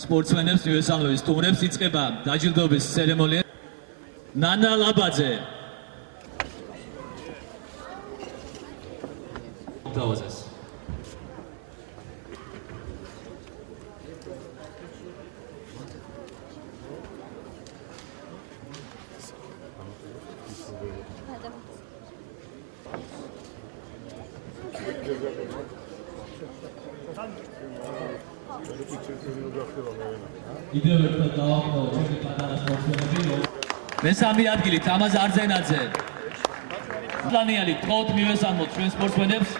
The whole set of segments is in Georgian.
სპორტსმენებს მივესალმებით სტუმრებს იწყება დაჯილდოების ცერემონია. ნანა ლაბაძე. დავაზეს. კიდევ ერთხელ დავაყენო ჩემი პატარა სპორტსმენები. მესამე ადგილი თამაზ არძენაძე. პლანიალი თხოვთ მივესალმოთ ჩვენ სპორტსმენებს.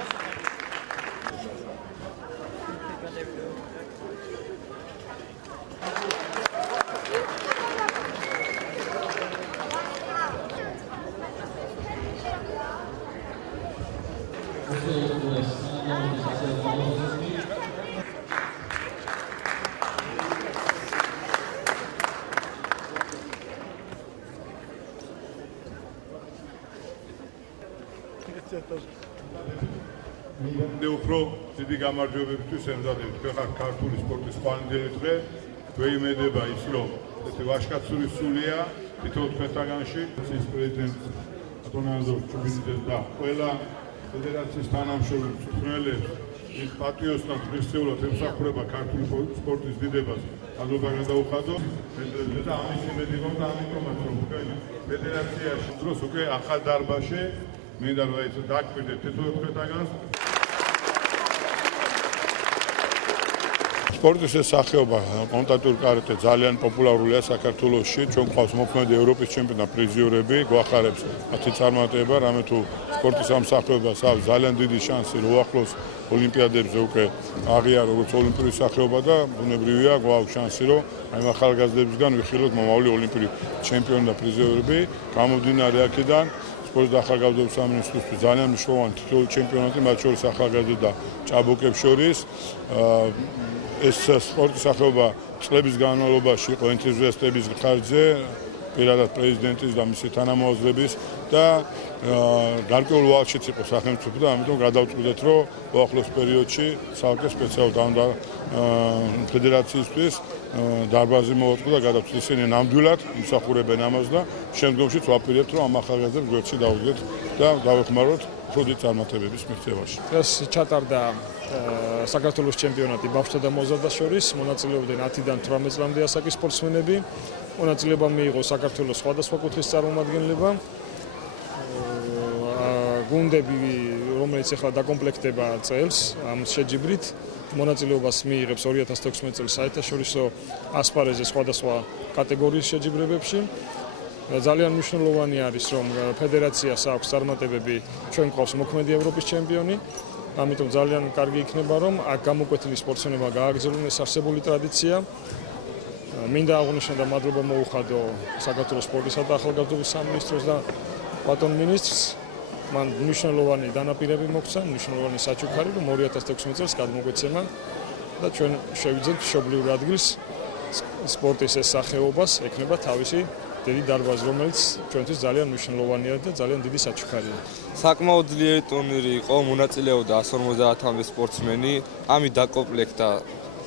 მე უფრო დიდი გამარჯვებებისთვის ემზადებ. ხარ ქართული სპორტის ყვანილი დღე. გვეიმედება ის, რომ ესეთი ვაჟკაცური სულია თითოეულ თქვენთაგანში. ის პრეზიდენტი ატონაზო ჩუბინიძეს და ყველა ფედერაციის თანამშრომლებს, მწვრთნელებს, ის პატრიოტულად ღირსეულად ემსახურება ქართული სპორტის დიდებას. адობა გადაუხადო და ამის იმედი ვარ და ამიტომაც რომ ფედერაციაში დროს უკვე ახალ დარბაზში მინდა რომ ეს დაგვირდეთ თითოეულ თქვენთაგანს. სპორტის სახეობა კონტაქტური კარატე ძალიან პოპულარულია საქართველოში. ჩვენ ყავს მოქმედი ევროპის ჩემპიონატ პრიზიორები, გვახარებს მათი წარმატება, რამე თუ სპორტის ამ სახეობას აქვს ძალიან დიდი შანსი რომ ახლოს ოლიმპიადებზე უკვე აღიარა როგორც ოლიმპიური სახეობა და ბუნებრივია გვაქვს შანსი რომ აი ახალგაზრდებისგან ვიხილოთ მომავალი ოლიმპიური ჩემპიონი და პრიზიორები. გამომდინარე აქედან სპორტის და ახალგაზრდობის სამინისტროსთვის ძალიან მნიშვნელოვანი თითოეული ჩემპიონატი, მათ შორის ახალგაზრდებს და ჭაბუკებს შორის. ეს სპორტის სახეობა წლების განმავლობაში იყო ენთუზიასტების ხარჯზე, პირადად პრეზიდენტის და მისი თანამოაზრების და გარკვეულ ვალშიც იყო სახელმწიფო და ამიტომ გადავწყვიტეთ, რომ უახლოს პერიოდში ცალკე სპეციალურად ამ ფედერაციისთვის დარბაზი მოვაწყო და გადავწყვიტეთ ისინი ნამდვილად იმსახურებენ ამას და შემდგომშიც ვაპირებთ, რომ ამ ახალგაზრდებს გვერდში დავუდგეთ და დავეხმაროთ ფუძი წარმატებების მიღწევაში. დღეს ჩატარდა საქართველოს ჩემპიონატი ბავშვთა და მოზარდთა შორის. მონაწილეობდნენ 10-დან 18 წლამდე ასაკის სპორტსმენები. მონაწილეობა მიიღო საქართველოს სხვადასხვა კუთხის წარმომადგენლება. გუნდები, რომელიც ახლა დაკომპლექტება წელს ამ შეჯიბრით, მონაწილეობას მიიღებს 2016 წელს საერთაშორისო ასპარეზზე სხვადასხვა კატეგორიის შეჯიბრებებში. ძალიან მნიშვნელოვანი არის, რომ ფედერაციას აქვს წარმატებები, ჩვენ გვყავს მოქმედი ევროპის ჩემპიონი. ამიტომ ძალიან კარგი იქნება, რომ აქ გამოკვეთილი სპორტსმენებმა გააგრძელონ ეს არსებული ტრადიცია. მინდა აღვნიშნო და მადლობა მოუხადო საქართველოს სპორტისა და ახალგაზრდობის სამინისტროს და ბატონ მინისტრს. მან მნიშვნელოვანი დანაპირები მოგცა, მნიშვნელოვანი საჩუქარი, რომ 2016 წელს გადმოგვეცემა და ჩვენ შევიძენთ მშობლიურ ადგილს სპორტის ეს სახეობას ექნება თავისი დიდი დარბაზი, რომელიც ჩვენთვის ძალიან მნიშვნელოვანია და ძალიან დიდი საჩუქარია. საკმაოდ ძლიერი ტურნირი იყო, მონაწილეობდა 150-მდე სპორტსმენი. ამით დაკომპლექტა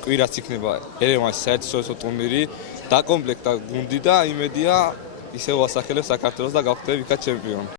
კვირას იქნება ერევანში საერთაშორისო ტურნირი, დაკომპლექტა გუნდი და იმედია ისევ ასახელებს საქართველოს და გავხდები იქაც ჩემპიონი.